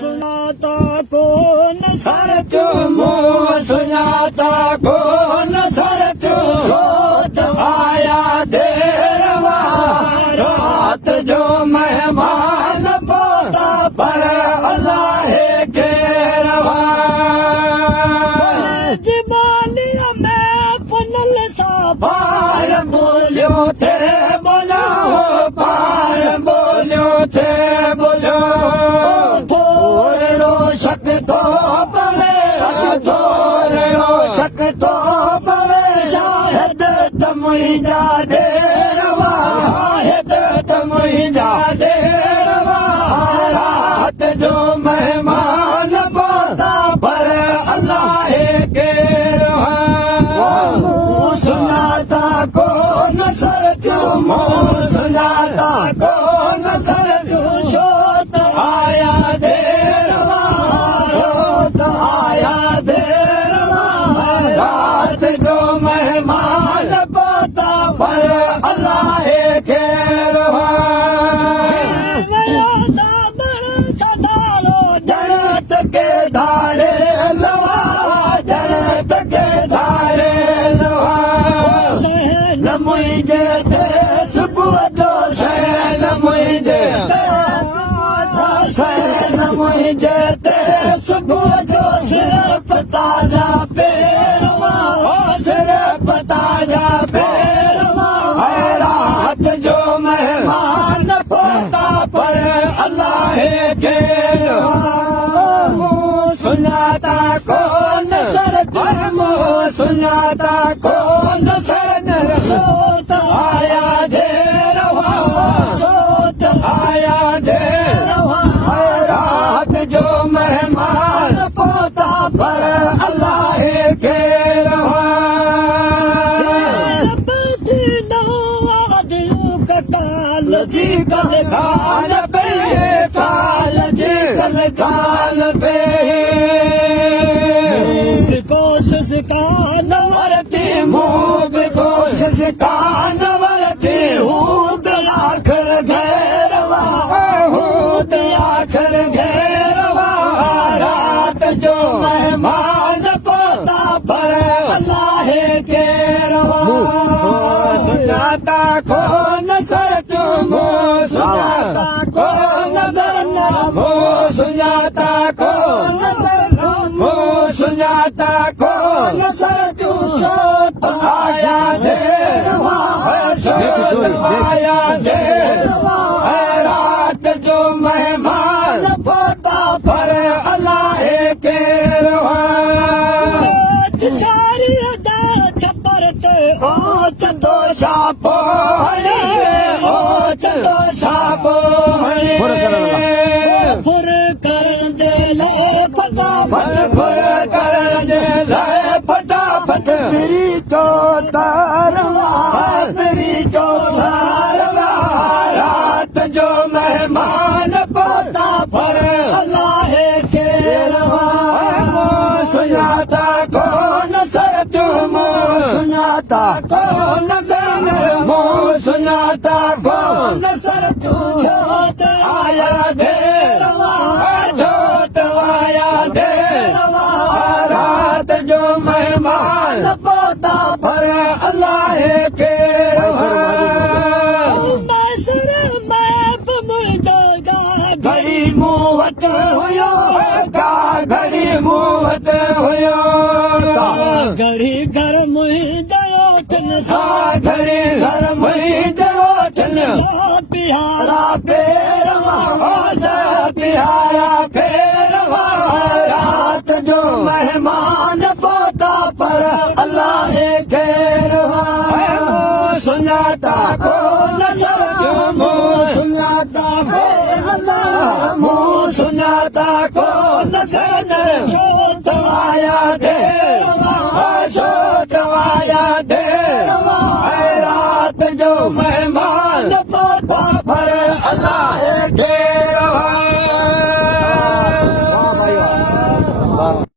सुञाता कोन सर जो मूं सुञाता कोन सर जो सोत आया देर रात जो मेहमान पहुता पर अल्लाह के रवा जमानिया में पुनल सा पार बोलियो थे बोला हो पार बोलियो थे बोलो थोड़ो शक तो पवे थोड़ो शक तो पवे शायद तमुइजा डेरवा शायद तमुइजा डेरवा रात जो मेहमान पहुता पर अल्लाह के सुनाता कौन सर जो मोह सुनाता कौन सर जो शोत आया देरवा शोत आया देरवा रात जो मेहमान पहुता पर अल्लाह के रवा जड़त के धारे लवा जड़त के धारे लवा सहन मुझे ते सुबह जो सहन मुझे सहन मुझे ते सुबह जो सिर्फ ताजा पेरवा सिर्फ ताजा पेरवा रात जो मेहमान पहुता पर अल्लाह के सुनाता कौन सर सुनाता कौन सर सोत आया देरवा सोत आया देरवा रात जो मेहमान पहुता पर अल्लाह के रवा काल जी कल काल पे काल जी कल काल पे कोशिश कान वरती मूग कोशिश कान वरती हूद आखिर घेरवा हूद आखिर घेरवा रात जो मेहमान पहुता पर अल्लाह के रवा सुनाता कौन सर जो मोह सुनाता कौन बरना मोह सुनाता कौन सर मोह सुनाता कौन सर जो शोत आया देरवा शोत आया देरवा रात जो मेहमान पहुता पर अल्लाह के रवा छपर ते ओ चंदो छापो ओ चंदो छापो फुर करण दे लाइ फटाफट फुर करण दे लाइ फटाफट तेरी चौतारवा तेरी चौतारवा रात जो मेहमान पहुता पर अल्लाह के रवा सुनाता कौन सर जो मोह सुनाता कौन सर मोह सुनाता कौन सर जो छोट आया देरवा छोट आया देरवा रात जो मेहमान पहुता पर अल्लाह के घड़ी मुंह वट हुयो घड़ी मुंह वट हुयो घड़ी घर मुंहिंजो वठनि सा घड़ी घर मुंहिंजो वठनि पियारा पेरवा पियारा पेरवा रात जो मेहमान पहुता पर अल्लाह के रवा सुञाता कौन सर जो मोह सुञाता मुंह सुञाता कौन सर छोत आया देरवा